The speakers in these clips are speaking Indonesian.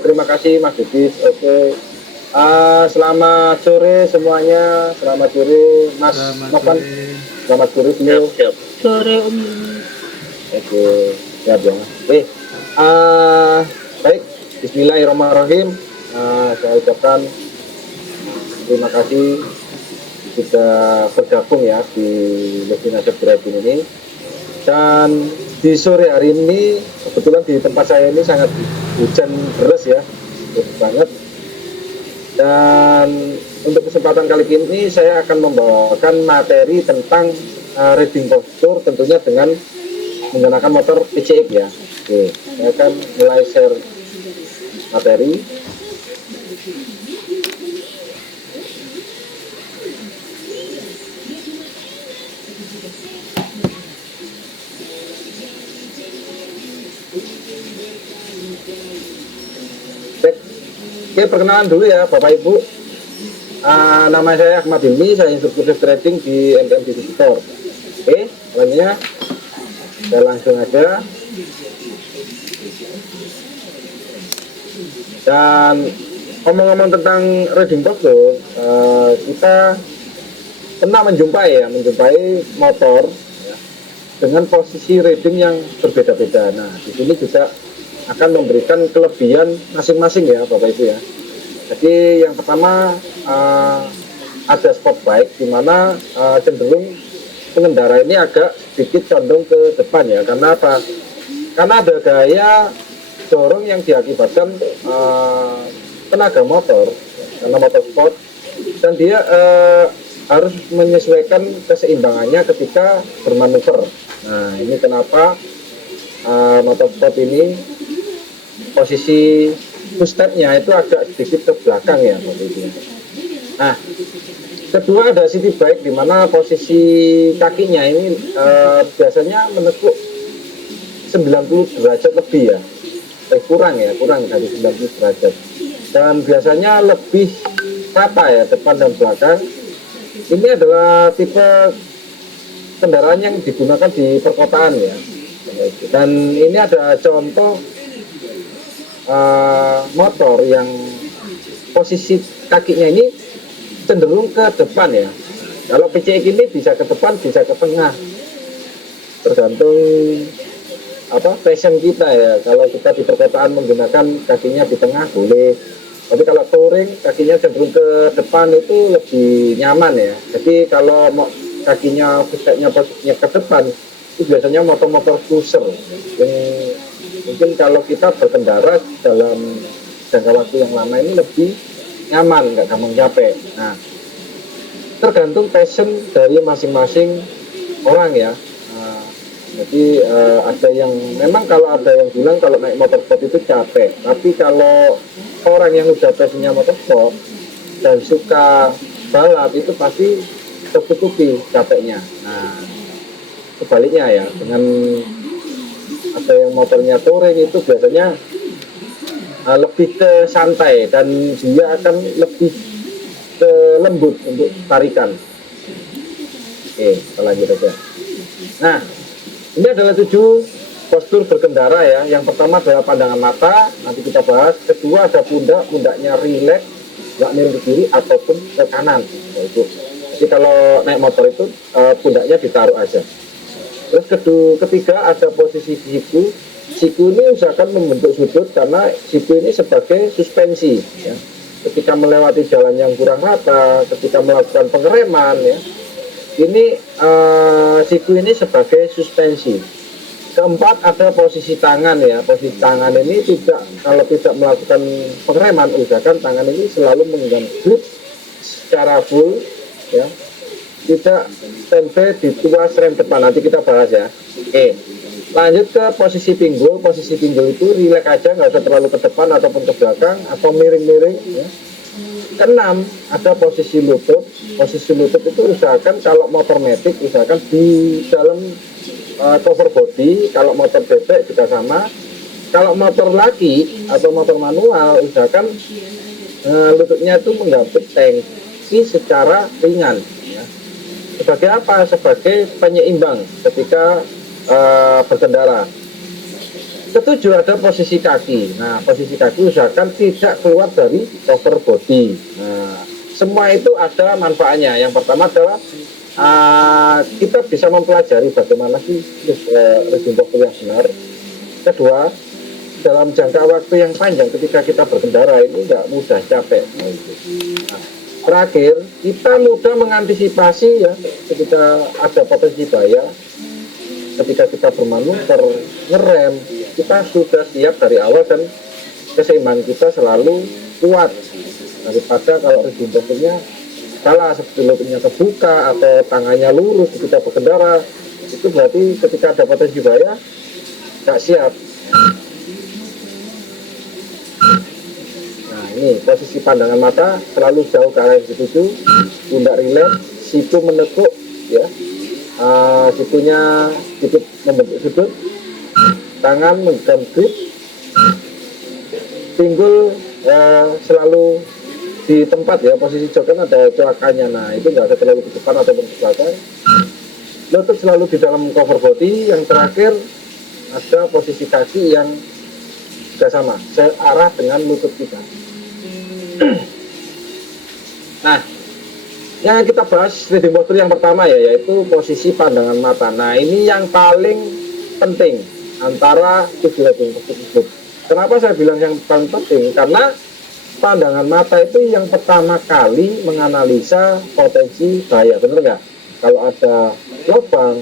terima kasih Mas Didis. Oke. Selamat sore semuanya. Selamat sore Mas Novan. Selamat sore beliau. Siap. Sore Om. Oke, siap ya. Baik. Bismillahirrahmanirrahim. Saya ucapkan terima kasih sudah bergabung ya di webinar trading ini. Dan di sore hari ini kebetulan di tempat saya ini sangat hujan deras ya, banget. Dan untuk kesempatan kali ini saya akan membawakan materi tentang reading posture, tentunya dengan menggunakan motor PCX ya. Oke, saya akan mulai share materi. Oke, perkenalan dulu ya Bapak Ibu. Nama saya Ahmad Hilmi, saya instruktur trading di MTM Distributor. Oke, selanjutnya saya langsung aja. Dan ngomong-ngomong tentang reading posture, kita pernah menjumpai motor ya, dengan posisi reading yang berbeda-beda. Nah, di sini juga akan memberikan kelebihan masing-masing ya Bapak Ibu ya. Jadi yang pertama ada sport bike, di mana cenderung pengendara ini agak sedikit condong ke depan ya. Karena apa? Karena ada gaya dorong yang diakibatkan tenaga motor, karena motor sport, dan dia harus menyesuaikan keseimbangannya ketika bermanuver. Nah, ini kenapa motor sport ini posisi footstep-nya itu agak sedikit ke belakang ya Bapak Ibu. Nah, kedua ada city bike, di mana posisi kakinya ini biasanya menekuk 90 derajat lebih ya. Kurang dari 90 derajat. Dan biasanya lebih rata ya depan dan belakang. Ini adalah tipe kendaraan yang digunakan di perkotaan ya. Dan ini ada contoh motor yang posisi kakinya ini cenderung ke depan ya. Kalau PCX ini bisa ke depan, bisa ke tengah, tergantung passion kita ya. Kalau kita di perkotaan menggunakan kakinya di tengah boleh, tapi kalau touring kakinya cenderung ke depan itu lebih nyaman ya. Jadi kalau mau kakinya posisinya ke depan, itu biasanya motor-motor cruiser yang mungkin kalau kita berkendara dalam jangka waktu yang lama ini lebih nyaman, nggak gampang capek. Nah, tergantung passion dari masing-masing orang ya. Jadi ada yang memang, kalau ada yang bilang kalau naik motor sport itu capek, tapi kalau orang yang udah passionnya motor sport dan suka balap itu pasti tertutupi capeknya. Nah, sebaliknya ya, dengan ada yang motornya touring itu biasanya lebih ke santai dan dia akan lebih ke lembut untuk tarikan. Oke, kita lanjut aja. Nah, ini adalah 7 postur berkendara ya. Yang pertama adalah pandangan mata, nanti kita bahas. Kedua ada pundaknya rileks, nggak miring ke kiri ataupun ke kanan. Jadi kalau naik motor itu pundaknya ditaruh aja. Terus ketiga ada posisi siku. Siku ini usahakan membentuk sudut, karena siku ini sebagai suspensi ya. Ketika melewati jalan yang kurang rata, ketika melakukan pengereman ya, ini siku ini sebagai suspensi. Keempat ada posisi tangan ya. Posisi tangan ini kalau tidak melakukan pengereman, usahakan tangan ini selalu menggenggam grip secara full ya. Tidak standby di tuas rem depan, nanti kita bahas ya. Oke, lanjut ke posisi pinggul. Posisi pinggul itu rileks aja, nggak usah terlalu ke depan ataupun ke belakang atau miring-miring ya. Keenam ada posisi lutut. Posisi lutut itu usahakan kalau motor matic usahakan di dalam cover body. Kalau motor bebek juga sama. Kalau motor laki atau motor manual usahakan lututnya itu menggapit tangki secara ringan ya. Sebagai apa? Sebagai penyeimbang ketika berkendara. Ketujuh, ada posisi kaki. Nah, posisi kaki usahakan tidak keluar dari cover body. Nah, semua itu ada manfaatnya. Yang pertama adalah kita bisa mempelajari bagaimana sih rezim postur yang benar. Kedua, dalam jangka waktu yang panjang ketika kita berkendara ini tidak mudah capek. Nah, terakhir, kita mudah mengantisipasi ya ketika ada potensi bahaya. Ketika kita bermanuver, ngerem, kita sudah siap dari awal dan keseimbangan kita selalu kuat, daripada kalau rezim posturnya salah, seperti lututnya terbuka atau tangannya lurus ketika berkendara, itu berarti ketika ada potensi bahaya nggak siap. Nah, ini posisi pandangan mata selalu jauh ke arah yang dituju, pundak rileks, siku menekuk ya, sikunya sedikit membentuk sudut, tangan memegang grip, pinggul selalu di tempat ya, posisi jok kan ada coakannya. Nah, itu nggak ada terlalu ke depan ataupun ke belakang. Lutut selalu di dalam cover body. Yang terakhir ada posisi kaki yang juga sama, searah dengan lutut kita. Nah, yang kita bahas reading posture yang pertama ya, yaitu posisi pandangan mata. Nah, ini yang paling penting antara 7 reading posture tersebut. Kenapa saya bilang yang paling penting? Karena pandangan mata itu yang pertama kali menganalisa potensi bahaya, bener nggak? Kalau ada lubang,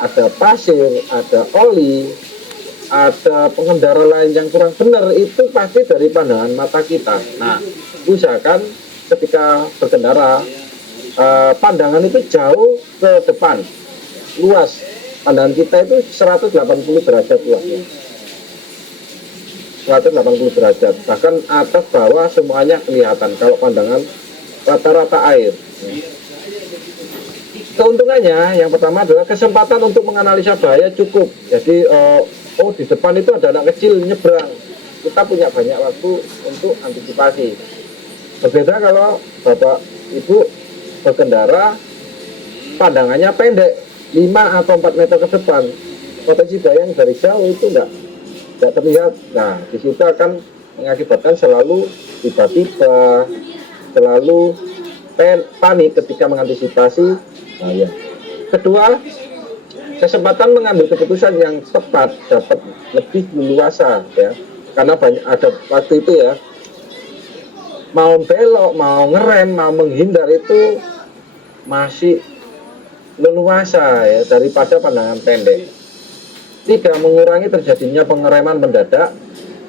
ada pasir, ada oli, ada pengendara lain yang kurang benar, itu pasti dari pandangan mata kita. Nah, usahakan ketika berkendara, pandangan itu jauh ke depan, luas. Pandangan kita itu 180 derajat luasnya. 180 derajat, bahkan atas bawah semuanya kelihatan kalau pandangan rata-rata air. Keuntungannya yang pertama adalah kesempatan untuk menganalisa bahaya cukup. Jadi di depan itu ada anak kecil nyebrang, kita punya banyak waktu untuk antisipasi. Berbeda kalau bapak ibu berkendara, pandangannya pendek, 5 atau 4 meter ke depan, potensi bahaya yang dari jauh itu enggak terlihat. Nah, di situ akan mengakibatkan selalu tiba-tiba, selalu panik ketika mengantisipasi bahaya. Kedua, kesempatan mengambil keputusan yang tepat dapat lebih leluasa ya, karena banyak ada waktu itu ya, mau belok, mau ngerem, mau menghindar itu masih leluasa ya daripada pandangan pendek. Tiga, mengurangi terjadinya pengereman mendadak,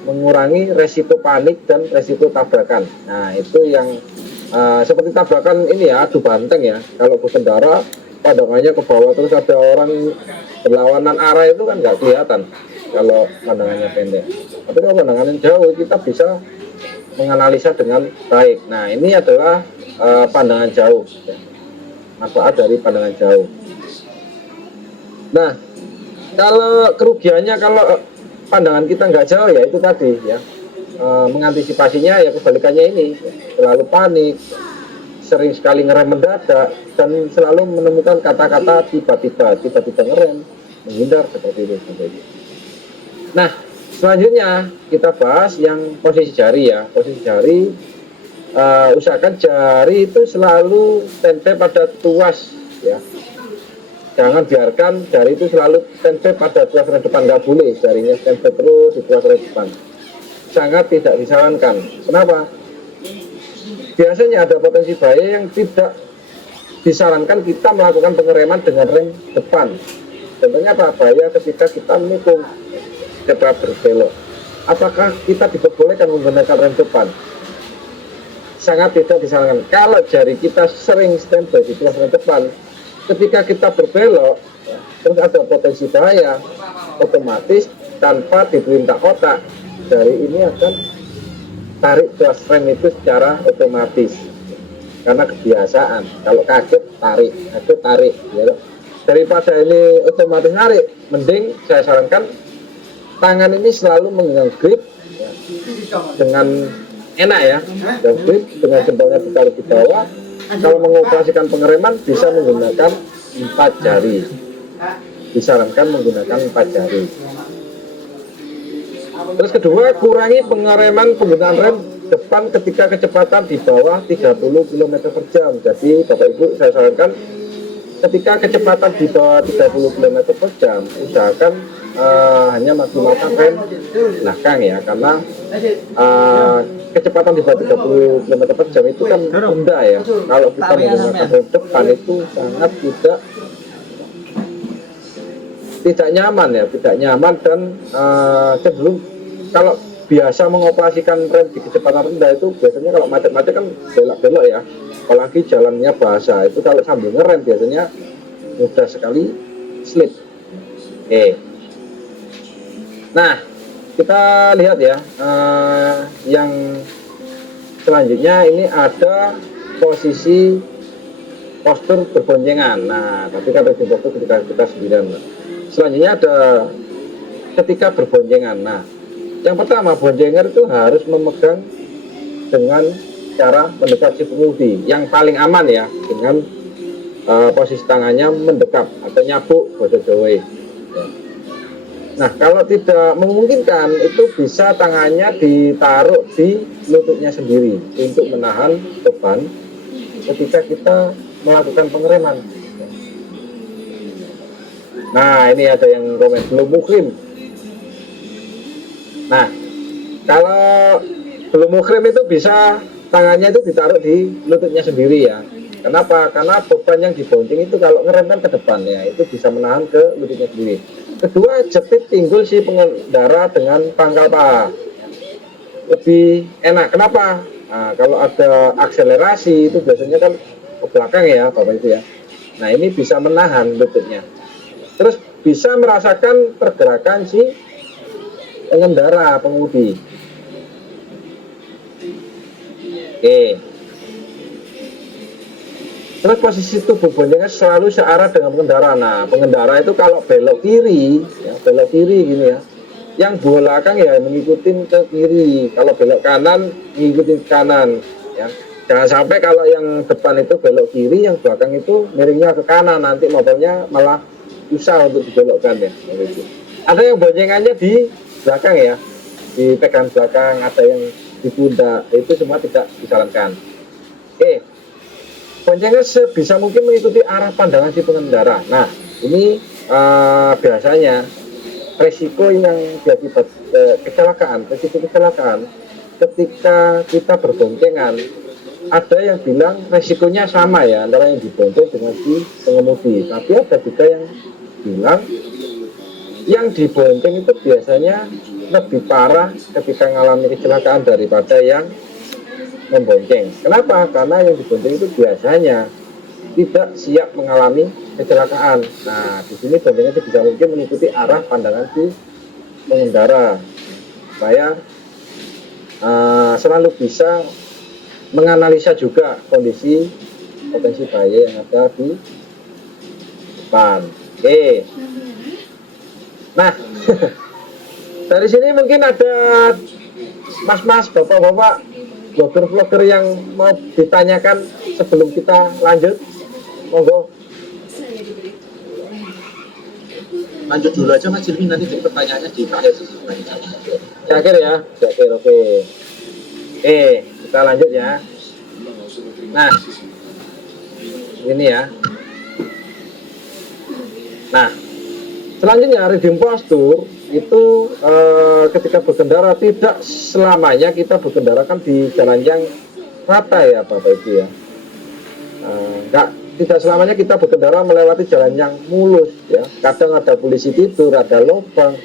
mengurangi resiko panik dan resiko tabrakan. Nah, itu yang seperti tabrakan ini ya, adu banteng ya. Kalau berkendara pandangannya ke bawah terus ada orang berlawanan arah, itu kan nggak kelihatan kalau pandangannya pendek. Tapi kalau pandangannya jauh, kita bisa menganalisa dengan baik. Nah, ini adalah pandangan jauh ya. Manfaat dari pandangan jauh. Nah, kalau kerugiannya kalau pandangan kita nggak jauh ya itu tadi ya, mengantisipasinya ya kebalikannya ini, selalu panik, sering sekali ngerem mendadak, dan selalu menemukan kata-kata tiba-tiba ngerem, menghindar seperti itu. Nah, selanjutnya kita bahas yang posisi jari ya. Posisi jari, usahakan jari itu selalu tempel pada tuas ya. Jangan biarkan jari itu selalu tempel pada tuas rem depan, nggak boleh jarinya tempel terus di tuas rem depan. Sangat tidak disarankan. Kenapa? Biasanya ada potensi bahaya yang tidak disarankan kita melakukan pengereman dengan rem depan. Contohnya apa? Bahaya ketika kita menikung, kita berbelok. Apakah kita diperbolehkan menggunakan rem depan? Sangat tidak disarankan. Kalau jari kita sering stempel di tuas rem depan, ketika kita berbelok terus ada potensi bahaya, otomatis tanpa diperintah otak, jari ini akan tarik tuas rem itu secara otomatis karena kebiasaan. Kalau kaget tarik ya. Daripada ini otomatis narik, mending saya sarankan tangan ini selalu memegang grip ya, dengan enak ya, dan grip dengan jempolnya ditaruh di bawah. Kalau mengoperasikan pengereman bisa menggunakan 4 jari, disarankan menggunakan 4 jari. Terus kedua, kurangi pengereman penggunaan rem depan ketika kecepatan di bawah 30 km per jam. Jadi Bapak Ibu saya sarankan ketika kecepatan di bawah 30 km per jam usahakan hanya maksimalkan rem belakang ya, karena kecepatan di bawah 30 km per jam itu kan rendah ya. Kalau kita menggunakan rem depan itu sangat tidak nyaman ya, tidak nyaman dan cenderung kalau biasa mengoperasikan rem di kecepatan rendah itu biasanya kalau macet-macet kan belok-belok ya, apalagi jalannya basah itu kalau sambil ngerem biasanya mudah sekali slip. Oke. Nah, kita lihat ya, yang selanjutnya ini ada posisi postur berboncengan. Nah, tapi kan postur ketika kita sendirian. Selanjutnya ada ketika berboncengan. Nah, yang pertama boncengan itu harus memegang dengan cara mendekat si pengemudi. Yang paling aman ya dengan posisi tangannya mendekap atau nyabuk bahasa Jawa. Ya. Nah, kalau tidak memungkinkan itu bisa tangannya ditaruh di lututnya sendiri untuk menahan beban ketika kita melakukan pengereman. Nah, ini ada yang komen belum muhrim. Nah, kalau belum muhrim itu bisa tangannya itu ditaruh di lututnya sendiri ya. Kenapa? Karena beban yang dibonceng itu kalau ngerem kan ke depan ya, itu bisa menahan ke lututnya sendiri. Kedua, jepit pinggul si pengendara dengan pangkal paha. Lebih enak. Kenapa? Nah, kalau ada akselerasi itu biasanya kan ke belakang ya, Bapak Ibu ya. Nah, ini bisa menahan lututnya. Terus bisa merasakan pergerakan si pengendara, pengemudi. Oke. Terus posisi tubuh boncengan selalu searah dengan pengendara. Nah, pengendara itu kalau belok kiri, ya, belok kiri gini ya. Yang belakang ya mengikuti ke kiri. Kalau belok kanan, mengikuti ke kanan. Ya. Jangan sampai kalau yang depan itu belok kiri, yang belakang itu miringnya ke kanan. Nanti motornya malah susah untuk dibelokkan ya. Ada yang boncengannya di belakang ya, dipegang belakang, ada yang di pundak. Itu semua tidak disarankan. Oke. Boncengan sebisa mungkin mengikuti arah pandangan si pengendara. Nah, ini biasanya resiko yang diakibat resiko kecelakaan ketika kita berboncengan, ada yang bilang resikonya sama ya antara yang dibonceng dengan si pengemudi. Tapi ada juga yang bilang yang dibonceng itu biasanya lebih parah ketika mengalami kecelakaan daripada yang membonceng. Kenapa? Karena yang dibonceng itu biasanya tidak siap mengalami kecelakaan. Nah, di sini boncengan bisa mungkin mengikuti arah pandangan si pengendara supaya selalu bisa menganalisa juga kondisi potensi bahaya yang ada di depan. Oke. Nah, dari sini mungkin ada mas-mas, bapak-bapak, vlogger-vlogger yang mau ditanyakan sebelum kita lanjut. Monggo. Lanjut dulu aja Mas Jilmi, nanti pertanyaannya di akhir. Di akhir ya, di akhir, oke. Oke, kita lanjut ya. Nah, ini ya. Nah, selanjutnya redeem postur itu ketika berkendara tidak selamanya kita berkendara kan di jalan yang rata ya Bapak Ibu ya. Tidak selamanya kita berkendara melewati jalan yang mulus ya. Kadang ada polisi tidur, ada lubang,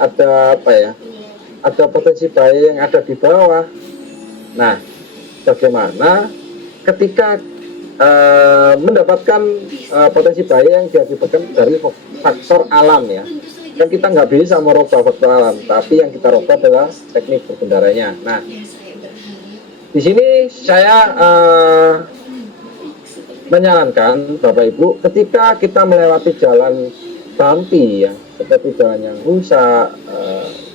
ada apa ya, ada potensi bahaya yang ada di bawah. Nah, bagaimana ketika mendapatkan potensi bahaya yang diakibatkan dari faktor alam ya. Kan kita nggak bisa merubah faktor alam, tapi yang kita rubah adalah teknik berkendaranya. Nah, di sini saya menyarankan Bapak Ibu ketika kita melewati jalan bumpy ya, seperti jalan yang rusak,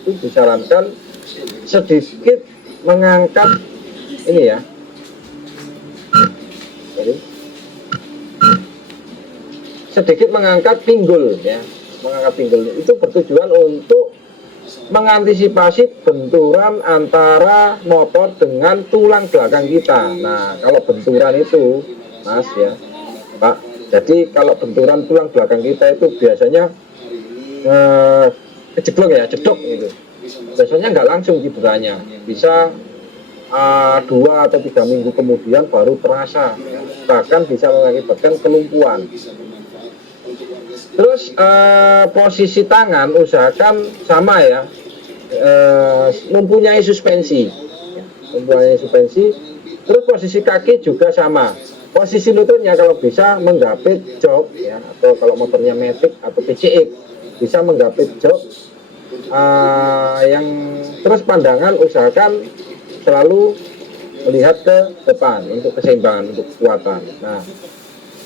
itu disarankan sedikit mengangkat ini ya. Jadi, sedikit mengangkat pinggul ya, mengangkat pinggul itu bertujuan untuk mengantisipasi benturan antara motor dengan tulang belakang kita. Nah, kalau benturan itu, Mas ya, Pak, jadi kalau benturan tulang belakang kita itu biasanya kejeblok ya, jedok gitu. Biasanya nggak langsung cederanya, bisa 2 atau 3 minggu kemudian baru terasa, bahkan bisa mengakibatkan kelumpuhan. Terus posisi tangan usahakan sama ya, mempunyai suspensi, terus posisi kaki juga sama, posisi lututnya kalau bisa menggapit jok ya, atau kalau motornya Matic atau PCX bisa menggapit jok, yang terus pandangan usahakan selalu melihat ke depan untuk keseimbangan, untuk kekuatan. Nah,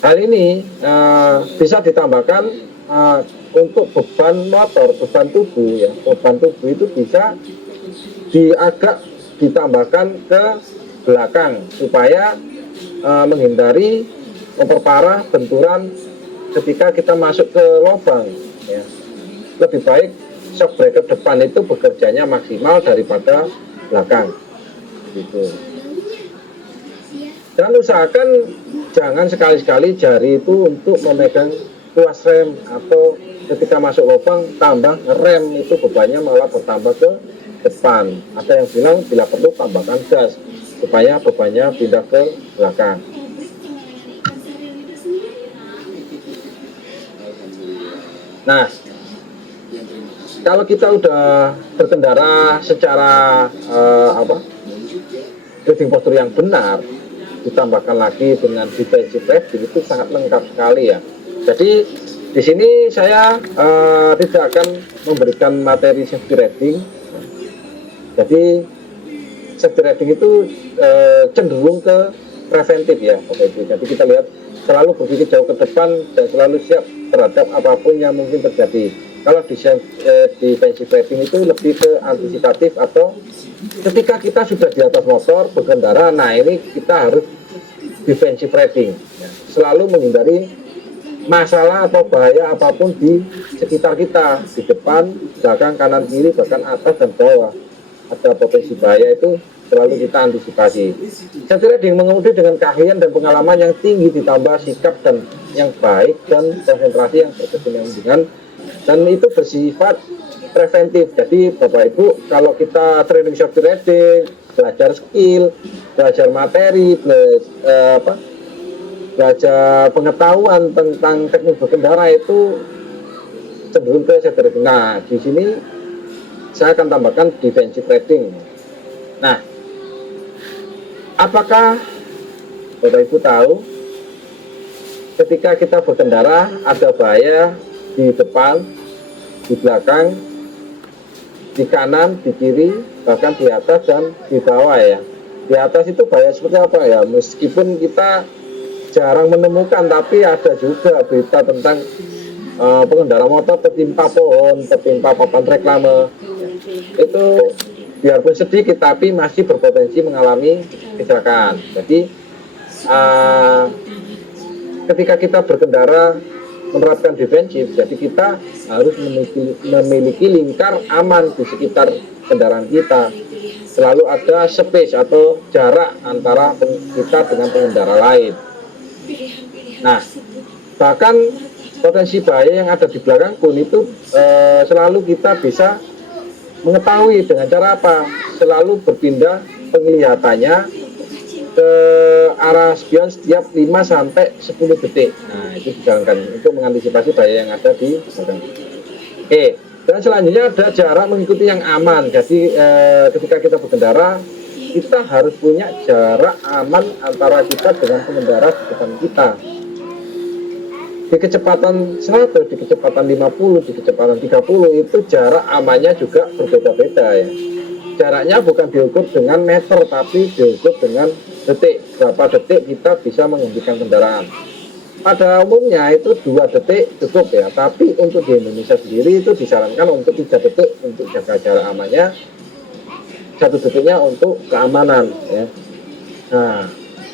hal ini bisa ditambahkan untuk beban motor, beban tubuh ya, beban tubuh itu bisa agak ditambahkan ke belakang supaya menghindari memperparah benturan ketika kita masuk ke lubang ya. Lebih baik shock breaker depan itu bekerjanya maksimal daripada belakang gitu. Dan usahakan jangan sekali-sekali jari itu untuk memegang tuas rem, atau ketika masuk lubang tambah rem, itu bebannya malah bertambah ke depan. Ada yang bilang bila perlu tambahkan gas supaya bebannya pindah ke belakang. Nah, kalau kita udah berkendara secara driving posture yang benar, ditambahkan lagi dengan defensive riding, itu sangat lengkap sekali ya. Jadi di sini saya tidak akan memberikan materi safety riding. Jadi safety riding itu cenderung ke preventif ya, Bapak Ibu. Jadi kita lihat selalu berpikir jauh ke depan dan selalu siap terhadap apapun yang mungkin terjadi. Kalau defensive riding itu lebih ke antisipatif, atau ketika kita sudah di atas motor berkendara, nah ini kita harus defensive riding, selalu menghindari masalah atau bahaya apapun di sekitar kita, di depan, belakang, kanan, kiri, bahkan atas dan bawah. Ada potensi bahaya itu selalu kita antisipasi. Safety riding mengemudi dengan keahlian dan pengalaman yang tinggi, ditambah sikap dan yang baik dan konsentrasi yang berkesinambungan, dan itu bersifat preventif. Jadi Bapak Ibu, kalau kita training safety riding, belajar skill, belajar materi, belajar pengetahuan tentang teknik berkendara, itu cenderung ke safety riding. Nah, di sini saya akan tambahkan defensive riding. Nah, apakah Bapak Ibu tahu ketika kita berkendara ada bahaya di depan, di belakang, di kanan, di kiri, bahkan di atas dan di bawah ya. Di atas itu bahaya seperti apa ya? Meskipun kita jarang menemukan, tapi ada juga berita tentang pengendara motor tertimpa pohon, tertimpa papan reklame. Itu biarpun sedikit tapi masih berpotensi mengalami kecelakaan. Jadi ketika kita berkendara menerapkan defensif, jadi kita harus memiliki lingkar aman di sekitar kendaraan kita. Selalu ada space atau jarak antara kita dengan pengendara lain. Nah, bahkan potensi bahaya yang ada di belakang pun itu selalu kita bisa mengetahui dengan cara apa? Selalu berpindah penglihatannya ke arah spion setiap 5-10 detik. Nah, itu dijalankan untuk mengantisipasi bahaya yang ada di belakang. Oke, dan selanjutnya ada jarak mengikuti yang aman. Jadi ketika kita berkendara, kita harus punya jarak aman antara kita dengan pengendara di depan kita. Di kecepatan 100, di kecepatan 50, di kecepatan 30, itu jarak amannya juga berbeda-beda ya. Jaraknya bukan diukur dengan meter, tapi diukur dengan detik. Berapa detik kita bisa menghentikan kendaraan. Pada umumnya itu 2 detik cukup ya, tapi untuk di Indonesia sendiri itu disarankan untuk 3 detik untuk jaga jarak amannya, 1 detiknya untuk keamanan ya. Nah,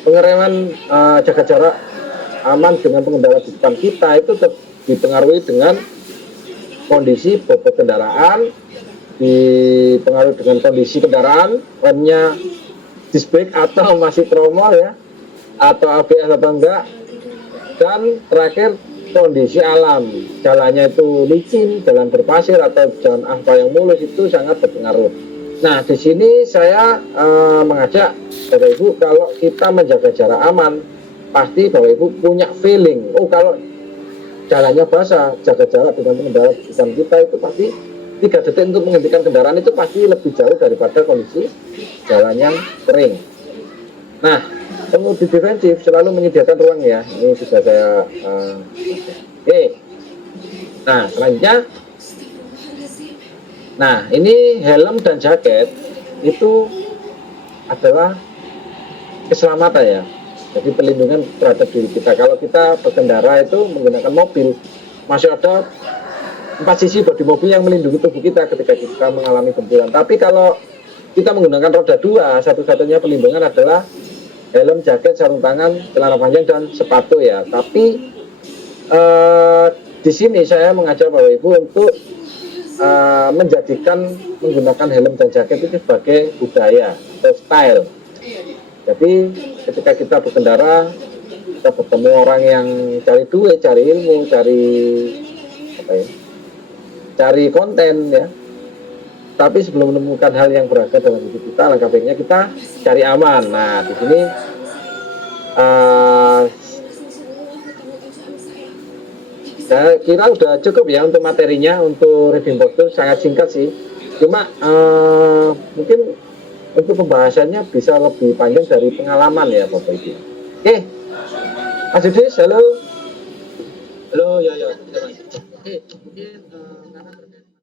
pengereman jaga jarak aman dengan pengendara di depan kita itu dipengaruhi dengan kondisi bobot kendaraan, dipengaruhi dengan kondisi kendaraan, remnya disc brake atau masih tromol ya, atau ABS atau enggak, dan terakhir kondisi alam, jalannya itu licin, jalan berpasir atau jalan aspal yang mulus itu sangat berpengaruh. Nah, di sini saya mengajak Bapak Ibu, kalau kita menjaga jarak aman, pasti Bapak Ibu punya feeling, oh kalau jalannya basah, jaga jarak dengan pengendara depan kita itu pasti 3 detik untuk menghentikan kendaraan itu pasti lebih jauh daripada kondisi jalan yang kering. Nah, pengemudi defensif selalu menyediakan ruang ya, ini sudah saya oke. Nah, selanjutnya, nah ini helm dan jaket itu adalah keselamatan ya, jadi pelindungan terhadap diri kita. Kalau kita berkendara itu menggunakan mobil, masih ada 4 sisi bodi mobil yang melindungi tubuh kita ketika kita mengalami benturan. Tapi kalau kita menggunakan roda 2, satu-satunya pelindungan adalah helm, jaket, sarung tangan, celana panjang, dan sepatu ya. Tapi di sini saya mengajak Bapak Ibu untuk menjadikan menggunakan helm dan jaket itu sebagai budaya atau style. Jadi ketika kita berkendara, kita bertemu orang yang cari duit, cari ilmu, cari konten ya. Tapi sebelum menemukan hal yang berharga dalam hidup kita, langkah baiknya kita cari aman. Nah, di sini saya kira udah cukup ya untuk materinya, untuk reading posture sangat singkat sih. Cuma mungkin untuk pembahasannya bisa lebih panjang dari pengalaman ya Bapak Ibu. Oke, Mas Yudis, halo. Halo, ya. Oke, mungkin karena terkait